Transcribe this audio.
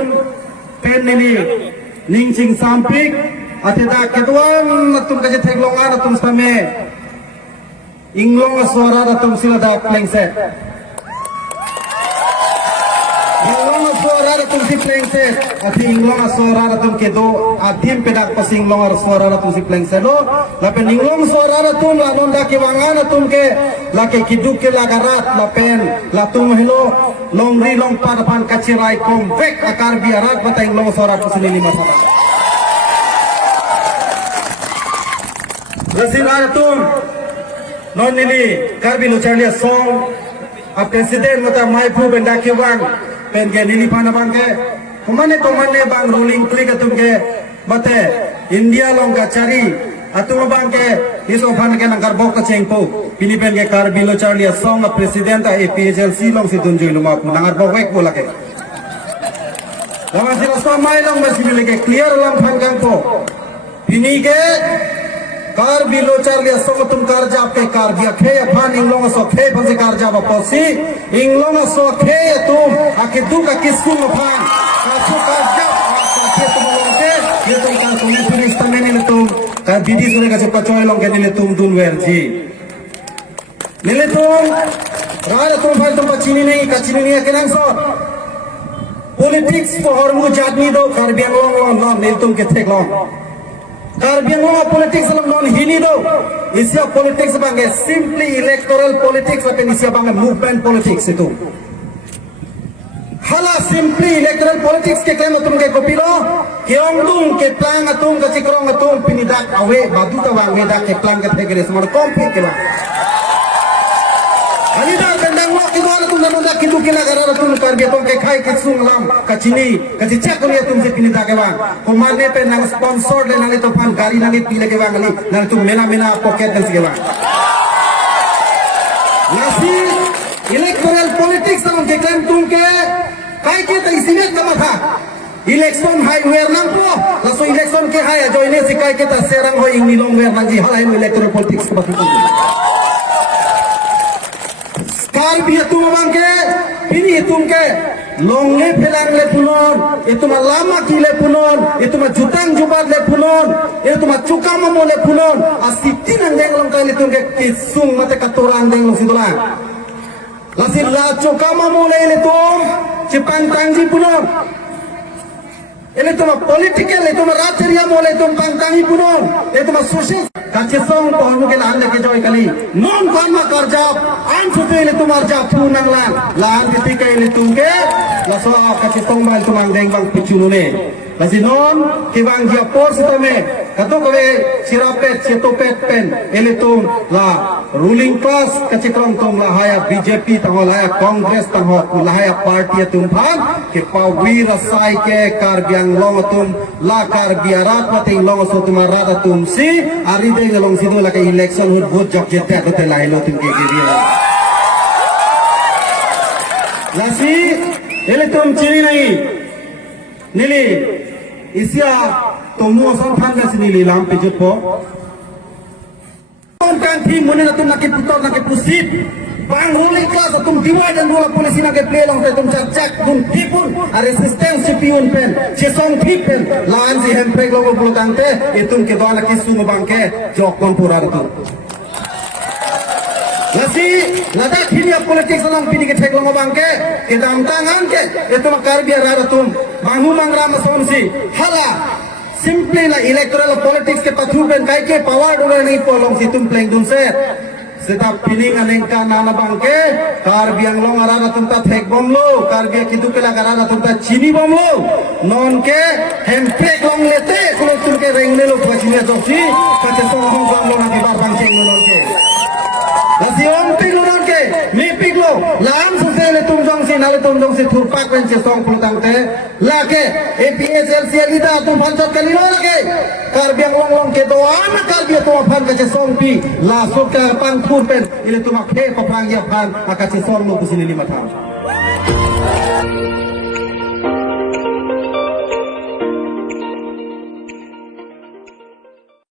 tum pen ini ning sampik atida keduan tum kaje teglongan tum same inglong suara tum sila dak lengset inglong suara tum si lengset ati inglong suara tum kedo adim pedak pas inglong suara tum si lengset lo lapen inglong suara tum la nonda ke wangan tum ke la ke kiduk ke lagarat lapen la tum helo longri long parapan kacirai kom vek akar biarat bata inglong suara tum sini lima sata Rasinara tum non nili karbi lucharlia song a president mata maipu benda kiwang pen ke nili pana bangke kumane to manne bang ruling klik atum ke bate India long kachari atum bangke iso pan ke nangkar bok ka chengpo pini pen ke karbi lucharlia song a president a APHLC long sidun joinu ma nangar bok wek bola ke lawan sila samai long masih ke clear long pan kangpo pini ke car भी लोचार लिया सो तुम कार जा पे कार दिया खे अफान इंग्लों सो खे फंसे कार जा वापसी इंग्लों सो खे तुम आके दू का किसको अफान कासो कार जा आके तुम लोग के ये तुम कार तुम्हें फिर इस तने ने तुम कार बीडी सुने का चुप चोय लोग के ने तुम दून वेरजी ने तुम राज तुम भाई तुम कचीनी नहीं है के सो पॉलिटिक्स को और मुझे आदमी दो कार भी लोग ना ने तुम के थे लोग Karbiang politics alam non hini do. Isya politics bangge simply electoral politics tapi isya bangge movement politics itu. Hala simply electoral politics ke klaim atum ke kopilo, keong tum ke plan atum ke cikrong atum pinidak awe badu ta bangge dak ke plan ke tegere semar komplit ke bang. Ani dak tendang lo ki dole tum dak kitu kila gara tum karbiang tum ke khai ke sunglam kacini kacicak ko tum se pinidak ke bang. Kumane pe nang sponsor le nang itu fan gari nang pile ke bang ali nang tu mena pocket dan ke bang. Nasi electoral politics nang ke klaim tum ke kai ke ta isine kama tha election hai wer nang po laso election ke hai jo ine si kai ke ta serang ho ing nilong wer nang ji halai electoral politics ke batu kar bi tu bang ke ini tum ke longe pelang le punon itu lama kile punon itu jutang jubat le punon itu cukama mo le punon asitin ang deng long kali tum ke kisung mate katuran deng long sidolang lasir la cukama mo le tum cipang tangji punon ini tu political itu rateria mo le tum pang tangi punon itu social kacesong pohon ke lan ke joy kali non kama karjap an sute le tumar jap punang lan titika ile tungke laso kacesong bal tumang deng bang pichunune lasi non ki bang dia pos tome kato kove sirapet setopet pen ile tum la ruling class kacekrong tum la haya BJP tangol haya Congress tangol la haya party tum phan ke pawi rasai ke karbiang long tum la karbiarat pating long so tumara tum si ari deng long sido la ke election hut vote jok jete to lai lo tum ke dia lasi ile tum chini nahi nili isya tumu asal phan ka sini lam pe jepo kan thi mune na tum na ke putor na ke pusit bang ruling class tum diwai dan dua polisi na ke play long te tum cak tum tipun a resistance piun pen chesong pen lan si hem preg logo bulutang te itum ke doana kisu bang ke jok kompura tu Nasi lada kini politik salang pini ke cek longo bangke kita tangan ke itu makar biar ada tum bangun mangram sonsi hala simply la electoral politics ke pathu ben kai ke power dole nahi polong situm pleng dun se seta pini anengka nana bangke kar biang long arana tum ta thek bomlo kar bia kitu ke la garana tum ta chini bomlo non ke hem thek long lete kulo tum ke rengle lo pachine josi kate song hong bomlo na ke bar bang cheng non ke Lasi om piglo nanke, mi piglo, lam susele tum jong si nale tum jong si thurpak pen che song pulutang te, lake APHLC alida tum panchat kali lo lake, karbiang long ke doan karbiang tum aphan ke che song pi, la sok ke pang thur pen, ile tum akhe papang ya phan akache song lo kusini lima thang.